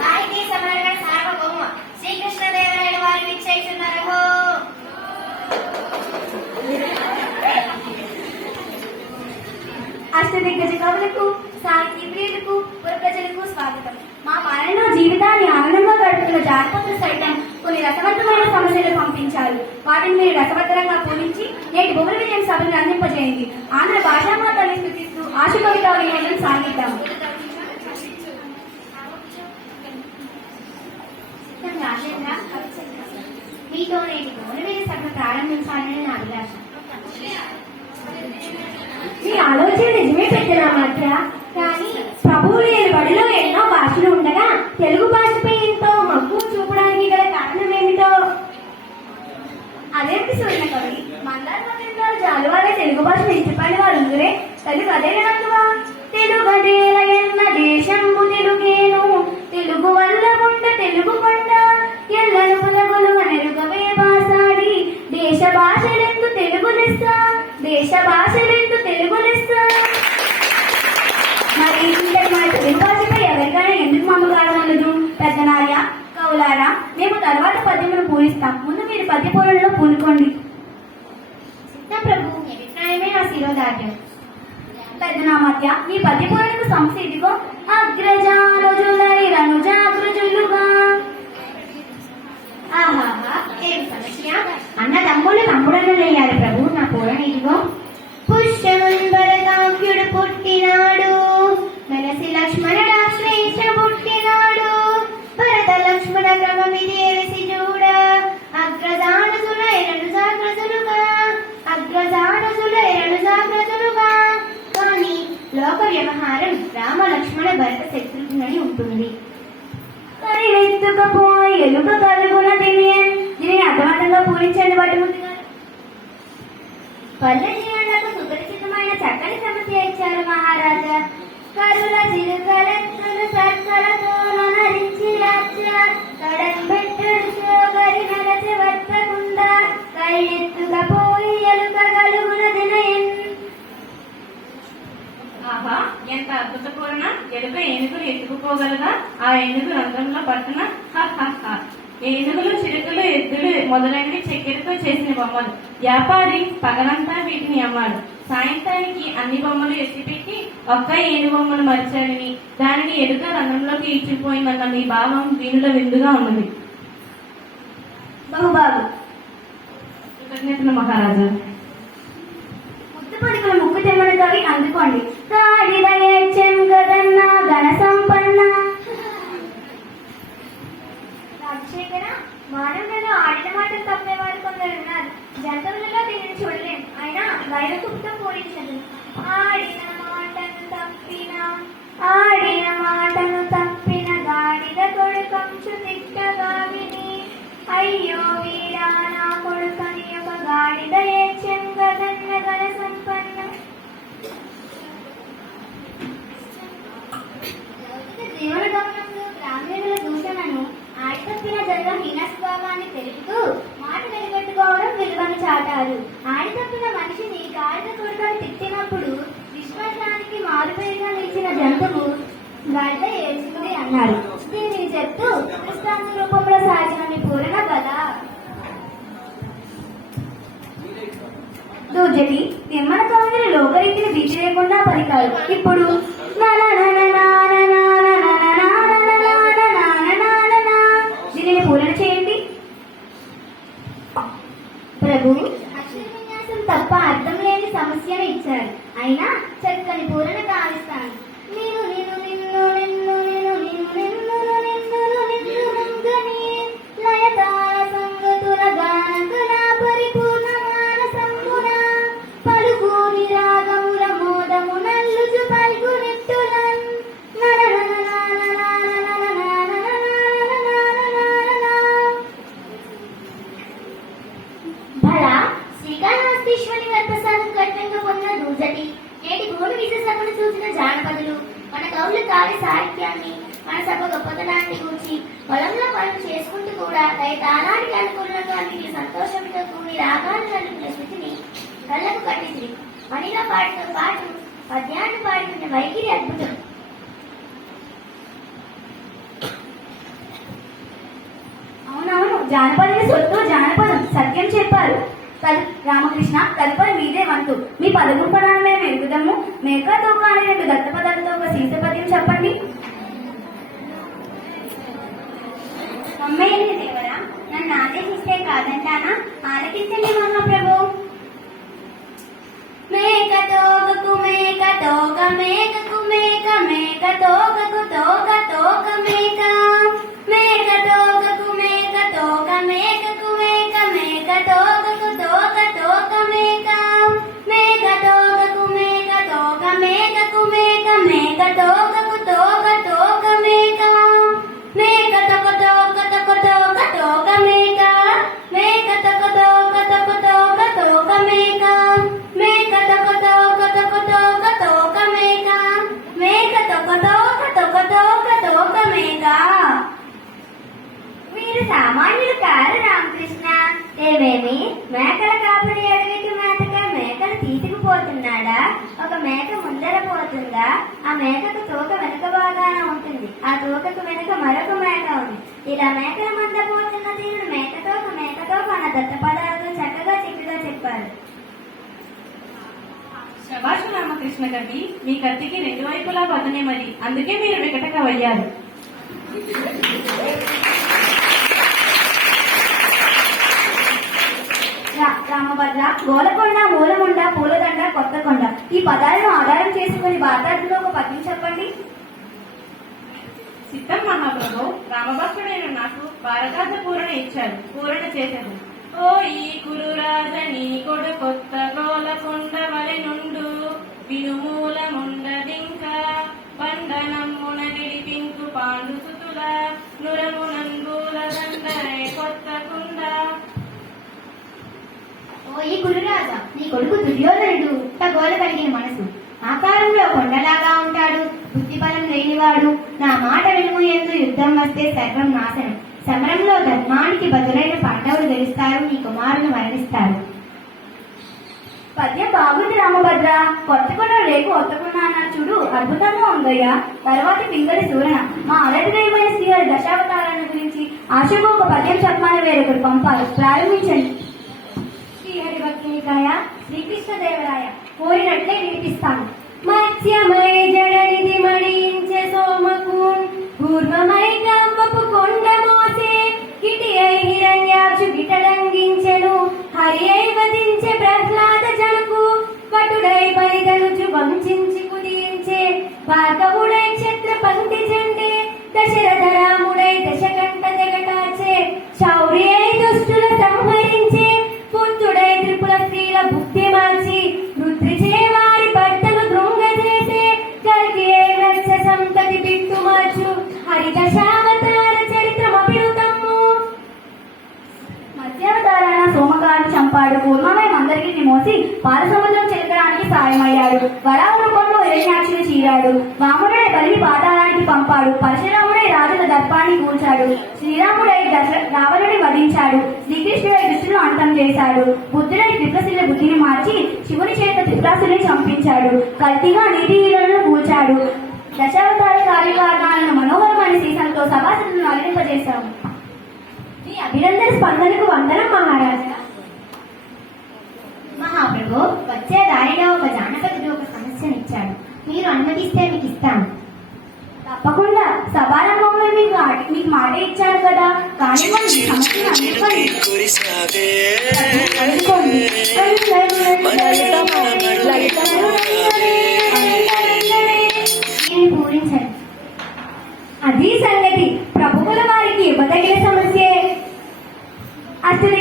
సాహితీ సమర సార్వభౌమ శ్రీకృష్ణదేవరాయల వారు విచ్చేస్తున్నారు. అష్టదిగ్గజ కవులకు, సాహితీ ప్రియులకు, పుర ప్రజలకు స్వాగతం. మా పాలనలో జీవితాన్ని ఆనందంగా గడుపుతున్న జానపదులు సైతం కొన్ని రసవంతమైన సమస్యలు పంపించారు. వాటిని మీరు రసవత్తరంగా పూరించి నేటి బొమ్మల విజయం సభను అందింపజేయండి. ఆంధ్ర భాషామాతని స్థుతిస్తూ ఆశ కవితా వినియోగం సాగిద్దాం. మీతో నేటి బొమ్మల విజయ సభను ప్రారంభించాలని నా అభిలాష. మీ ఆలోచన నిజమే పెట్టిన మధ్య, కానీ ప్రభువు లేని బడిలో ఎన్నో భాషలు ఉండగా తెలుగు భాషపై ఎంతో మక్కువ చూపడానికి గల కారణం ఏమిటో? అదేంటి సూర్య కవి మందార మగంలో జాలువారే తెలుగు భాష ఇష్టపడిన వారు ఉందరే. తెలుగు అదే నందువా తెలుగదేలయన్న దేశంబు తెలుగేను, తెలుగు వల్ల ఉండ తెలుగు కొండ ఎల్లను పులగులు నెరుగవే బాసాడి, దేశ భాషలెందు తెలుగు లెస్స, దేశ భాషలెందు తెలుగు లెస్స. మరి ఇంతటి మన తెలుగు భాషపై ఎవరికైనా ఎందుకు మమ్మకారం ఉండదు? పెద్దనార్య కవులారా, మేము తర్వాత పద్యమును పూరిస్తాం. ముందు మీరు పద్య పూరణలో పూనుకోండి. ప్రభు మీ అభిప్రాయమే నా శిరోధార్యం. పెద్దనామత్య, మీ పద్య పూరణకు సమస్య ఇదిగో. అగ్రజానుజులై రనుజాగ్రజులుగా. ఆహాహా, ఏమి సమస్య? అన్న తమ్ముళ్ళు తమ్ముడన్నయ్యారు ప్రభు. నా పూరణ ఇదిగో. పుష్యముంబరకాంక్షుడు పుట్టినాడు, మనసి లక్ష్మణుడాశ్రయించ పుట్టినాడు, భరత లక్ష్మణ క్రమమిది ఎలిసి చూడ, అగ్రజానుజులై రనుజాగ్రజులుగా, అగ్రజానుజులై రనుజాగ్రజులుగా. కానీ లోక వ్యవహారం రామ లక్ష్మణ భరత శత్రుఘ్నుని ఉంటుంది. ఎత్తుకపోయి ఎలుక కలుగున దీనిని అర్థవంతంగా పూరించండి. వాటి ముందుగా పల్లె జీవనకు సుపరిచితమైన చక్కని సమస్య ఇచ్చారు మహారాజా. కరుల చిరుకలెత్తులు సర్కలతో నరించి రాజ్య, కడన్బెట్టడు సోగరి నగసి వర్తకుండా, కై ఎత్తుకపోయి ఎలుక కలుగున దినయన్. ఆహా, ఎంత అద్భుత పూరణ! ఎలుక ఏనుగులు ఎత్తుకుపోగలగా, ఆ ఏనుగు రంధ్రంలో పట్టున. ఏనుగులు, చిరుకలు, ఎద్దులు మొదలైనవి చక్కెరతో చేసిన బొమ్మలు. వ్యాపారి పగలంతా వీటిని అమ్మాడు. సాయంత్రానికి అన్ని బొమ్మలు ఎత్తిపెట్టి ఒక్క ఏనుగు బొమ్మను మరిచారని, దానిని ఎలుక రంధ్రంలోకి ఈడ్చిపోయిందన్న మీ భావం దీనిలో విందుగా ఉన్నది. బహుబాగు. కృతజ్ఞతలు మహారాజా. ముక్కుపడికల ముక్కు తెమ్మని కవి అందుకోండి. కాడిదయచ్చం కదన్నా ఘన సంపన్న. రాజశేఖర, మానవులలో ఆడిన మాటలు తప్పేవారు కొందరు ఉన్నారు. జంతువులలో దీనిని చూడలేం. అయినా వైరకుప్తం పూరించదు. ఆడిన మాటను తప్పిన, ఆడిన మాటను తప్పిన గాడిద కొడుకంచు తిట్టగా విని, అయ్యో వీడా నా కొడుకని ఒక గాడిద ఏడ్చెం కదన్న ఘన సంపన్న. జీవన గమనంలో గ్రామీణుల దూషణను, ఆడితప్పిన జన్మ హీనస్వభావాన్ని తెలుపుతూ మాట నిలబెట్టుకోవడం విలువను చాటారు. ఆడితప్పిన మనిషిని గాడిద కొడుకని తిట్టినప్పుడు విశ్వాసానికి మారుపేరుగా నిలిచిన జంతువు గాడిద ఏడ్చుకుని అన్నారు. దీనిని చెప్తూ దృష్టాంత రూపంలో సాగిన మీ పూరణ కదా. దూర్జటి తిమ్మన కవులు లోకరీతిని దిగి లేకుండా పలికారు. ఇప్పుడు దీనిని పూరణ చేయండి. ప్రభు అక్షర విన్యాసం తప్ప అర్థం లేని సమస్యను ఇచ్చారు. అయినా చక్కని పూరణ కావిస్తాను. నేను నిన్ను నిన్ను నిన్ను నిన్ను నిన్ను నిన్ను నిన్ను నిన్ను నిన్ను లయతాల సంగతుల గానకుల పరిపూర్ణ మానసంగుణ, పలుకూరి రాగముల మోదము నల్లుచు పల్గునిట్టులన్. భళా శ్రీకాళహస్తీశ్వరి వరప్రసాదం కట్టంగా పొందిన దూజటి నేటి భూమి విశేషమును చూసిన జానపదులు మన కవుల కావ్య సాహిత్యాన్ని, మన సభ గొప్పతనాన్ని కూర్చి పొలంలో పనులు చేసుకుంటూ కూడా తాళానికి అనుకూలంగా మిగిలిన సంతోషంతో కూడి రాగాలు నలుపుల శృతిని కళ్ళకు కట్టింది. మణిలో పాటతో పాటు పద్యాన్ని పాడుతున్న వైఖరి అద్భుతం. జానపదుని సొత్తు జానపదం సత్యం చెప్పారు. రామకృష్ణ తదుపరి మీదే వంతు. మీ పదమూడు పదాలను మేము ఎరుగుదాము. మేకా తోక అనే 2 దత్తపదాలతో ఒక సీత పద్యం చెప్పండి. అమ్మయ్య దేవరా, నన్ను ఆదేశిస్తే కాదంటానా? ఆలకించండి మహాప్రభు. మేక తోకకు మేక తోక మేకకు మేక మేక తోకకు తోక తోక మేక మేక తోకకు మేక తోక మేకకు మేక మేక తోకకు తోక తోక మేక మేక తోకకు మేక తోక మేకకు మేక మేక తోకకు తోక తోక మేక మేక తోక తోక తోక తోక తోక మేక మేక తోక తోక తోక తోక తోక మేక మేక తోక తోక తోక తోక తోక మేక మేక తోక తోక తోక తోక తోక మేక. మీరు సామాన్యులు కారు రామకృష్ణ. ఏమేమి మేకల కాపరి అడవికి మేతగా మేకలు తీసుకుపోతున్నాడా? ఒక మేక ముందర పోతుందా? ఆ మేకకు తోక వెనుక బాగాన ఉంటుంది. ఆ తోకకు వెనుక మరొక మేక ఉంది. ఇలా మేకల మంద పోతున్న తీరును మేకతోక అన్న దత్తపదాలతో చక్కగా చిక్కగా చెప్పారు. శభాష్ రామకృష్ణ కవి, మీ కత్తికి 2 వైపులా పదనే మరి, అందుకే మీరు వికటకవయ్యారు. రామభద్ర, గోలకొండ, మూలముండ, పూలదండ, కొత్తకొండ ఈ పదాలను ఆధారం చేసుకుని భారతార్థంలో ఒక పద్యం చెప్పండి. సిద్ధం మహాప్రభు. రామభక్తుడైన నాకు భారతార్థ పూరణ ఇచ్చారు, పూరణ చేశారు. ఓ ఈ కురురాజ నీ కొడు కొత్త గోలకొండ వలె నుండు వినుమూలముండదింక బండనమ్మున గిడిపింకు పాండు సుతుల నురమునంగూల దండరే కొత్తకుండ. ఓ ఈ కురురాజా, నీ కొడుకు దుర్యోధనుడు గోల కలిగిన మనసు, ఆకారంలో కొండలాగా ఉంటాడు, బుద్ధి బలం లేనివాడు. నా మాట వినుము, ఎందు యుద్ధం వస్తే సర్వం నాశనం. సమరంలో ధర్మానికి బదులైన పాండవులు గెలుస్తారు, నీ కుమారులు మరణిస్తారు. పద్యం బాగుంది రామభద్ర. కొత్తకొండ రేపు ఒత్తకుండా అన్నారు చూడు, అద్భుతంగా ఉందయ్యా. తర్వాత పింగళి సూరణ మా అరటిదైవైన శ్రీహరి దశావతారాలను గురించి ఆశకు ఒక పద్యం చెప్పమని వేరొకరు పంపారు. ప్రారంభించండి. శ్రీహరి భక్తినికాయ శ్రీకృష్ణదేవరాయ కోరినట్లే వినిపిస్తాను. మత్స్యమై జడనిధి మణించే సోమకూన్ పూర్వమై కవ్వపు కొండ మోసే గిటి అయి హిరణ్యాక్షు గిటడంగించెను హరి అయి వధించే ప్రహ్లాద జనకు వటుడై బలిదనుచు వంచించి కుదించే భార్గవుడై క్షత్ర పంక్తి చెండే దశరథ రాముడై దశకంఠ జగటాచే శౌర్య అయి దుష్టుల సంహరించే పుత్రుడై త్రిపుల స్త్రీల బుద్ధి మార్చి రుద్రిచే వారి భర్తను దృంగ చేసే కలిగి రక్ష సంతతి బిట్టు మార్చు హరిదశావతార చరిత్రమభివృతము. మత్స్యావతారాన సోమకారుని చంపాడు. పూర్వమై మందరిని మోసి పాలసముద్రం చెరకడానికి సాయమయ్యాడు. వరాహ రూపంలో హిరణ్యాక్షుని చీరాడు. వామనుడై బలిని పాతాళానికి పంపాడు. పరశురాముడై రాజుల దర్పాన్ని కూల్చాడు. శ్రీరాముడై రావణుని వధించాడు. శ్రీకృష్ణుడై దుష్టులను అంతం చేశాడు. బుద్ధుడై త్రిపురశిల బుద్ధిని మార్చి శివుని చేత త్రిపురాసుని చంపించాడు. కల్తీగా నీతిహీనులను కూల్చాడు. దశావతార కార్యకారణాలను మనోహరమైన సీసంతో సభాసదులను అలరింపజేశాము. మీ అభినందన స్పందనకు వందనం మహారాజా. మహాప్రభు, వచ్చే దారిలో ఒక జానపదుడు ఒక సమస్యనిచ్చాడు. మీరు అనుమతిస్తే మీకు ఇస్తాను. తప్పకుండా. సభారంభంలో మీకు మాట ఇచ్చారు కదా, కానీ సమస్యను పూరించండి. అది సంగతి. ప్రభువుల వారికి ఇవ్వదగిన సమస్యే. అసలు